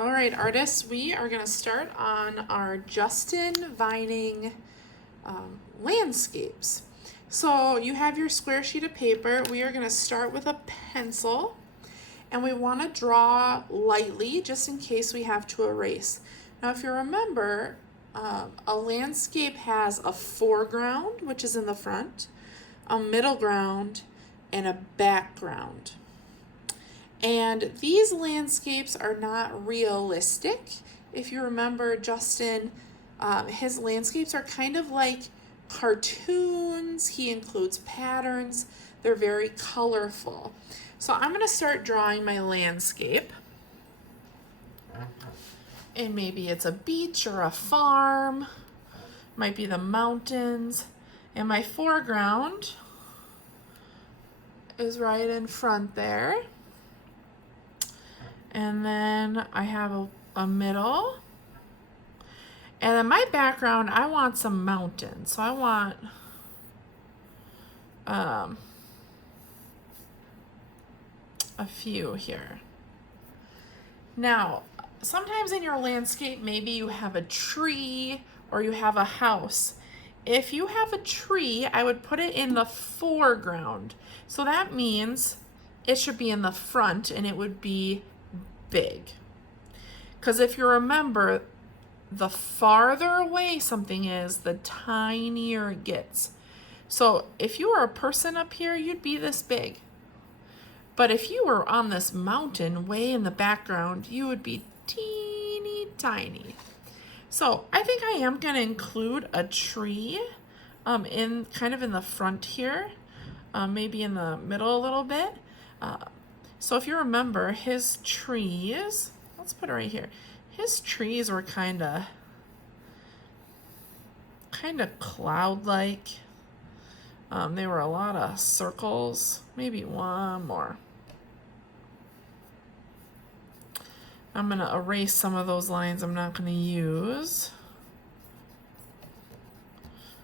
All right, artists, we are going to start on our Justin Vining landscapes. So you have your square sheet of paper. We are going to start with a pencil and we want to draw lightly just in case we have to erase. Now, if you remember, a landscape has a foreground, which is in the front, a middle ground, and a background. And these landscapes are not realistic. If you remember, Justin, his landscapes are kind of like cartoons. He includes patterns. They're very colorful. So I'm going to start drawing my landscape. And maybe it's a beach or a farm. Might be the mountains. And my foreground is right in front there. And then I have a middle. And then my background, I want some mountains. So I want a few here. Now, sometimes in your landscape, maybe you have a tree or you have a house. If you have a tree, I would put it in the foreground. So that means it should be in the front and it would be big. Because if you remember, the farther away something is, the tinier it gets. So if you were a person up here, you'd be this big. But if you were on this mountain way in the background, you would be teeny tiny. So I think I am going to include a tree in kind of in the front here, maybe in the middle a little bit. So if you remember, his trees, let's put it right here. His trees were kind of cloud-like. They were a lot of circles, maybe one more. I'm going to erase some of those lines I'm not going to use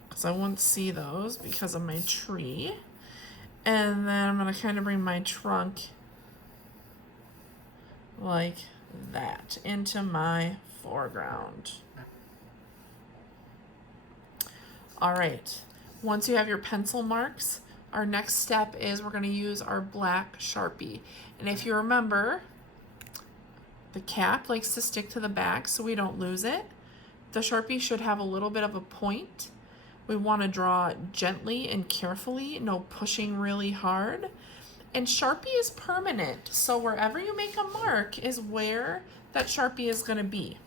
because I won't see those because of my tree. And then I'm going to kind of bring my trunk like that into my foreground. All right, once you have your pencil marks, our next step is we're going to use our black Sharpie. And if you remember, the cap likes to stick to the back so we don't lose it. The Sharpie should have a little bit of a point. We want to draw gently and carefully, no pushing really hard. And Sharpie is permanent, so wherever you make a mark is where that Sharpie is going to be.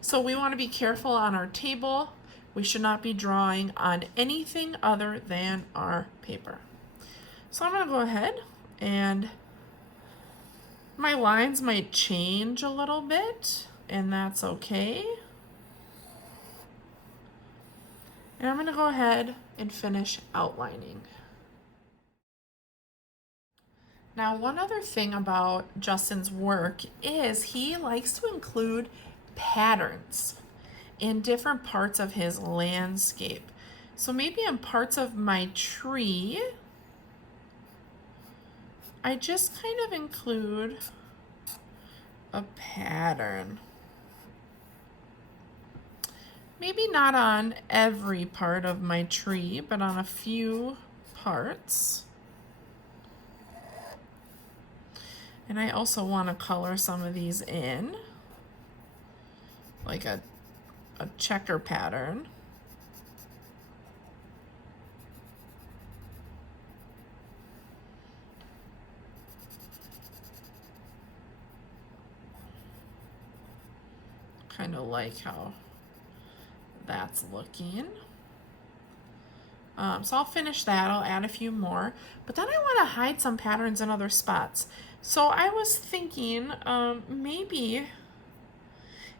So we want to be careful on our table. We should not be drawing on anything other than our paper. So I'm going to go ahead and my lines might change a little bit, and that's okay. And I'm going to go ahead and finish outlining. Now, one other thing about Justin's work is he likes to include patterns in different parts of his landscape. So maybe in parts of my tree, I just kind of include a pattern. Maybe not on every part of my tree, but on a few parts. And I also want to color some of these in, like a checker pattern. Kind of like how that's looking. So I'll finish that, I'll add a few more, but then I want to hide some patterns in other spots. So I was thinking maybe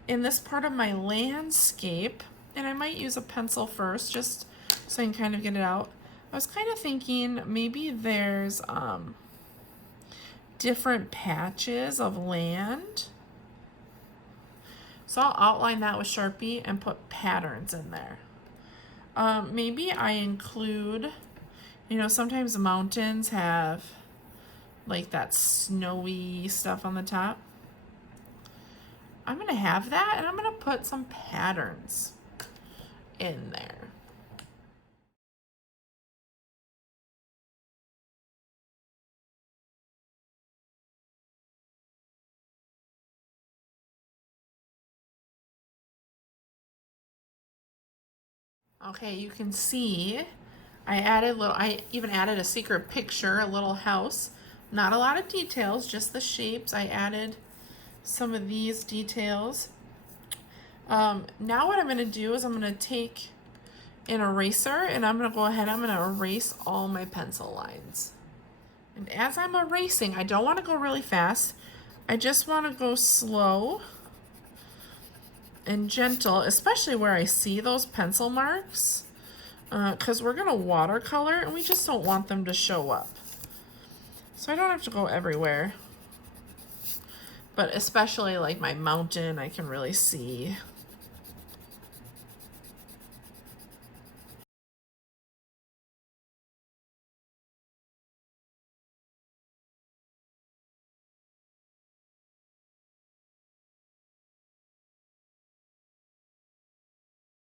in this part of my landscape, and I might use a pencil first just so I can kind of get it out. I was kind of thinking maybe there's different patches of land. So I'll outline that with Sharpie and put patterns in there. Maybe I include, sometimes mountains have like that snowy stuff on the top. I'm gonna have that, and I'm gonna put some patterns in there. Okay, you can see I even added a secret picture, a little house. Not a lot of details, just the shapes. I added some of these details. Now what I'm gonna do is I'm gonna take an eraser and I'm gonna go ahead, I'm gonna erase all my pencil lines. And as I'm erasing, I don't wanna go really fast. I just wanna go slow and gentle, especially where I see those pencil marks, because we're gonna watercolor and we just don't want them to show up. So I don't have to go everywhere, but especially like my mountain, I can really see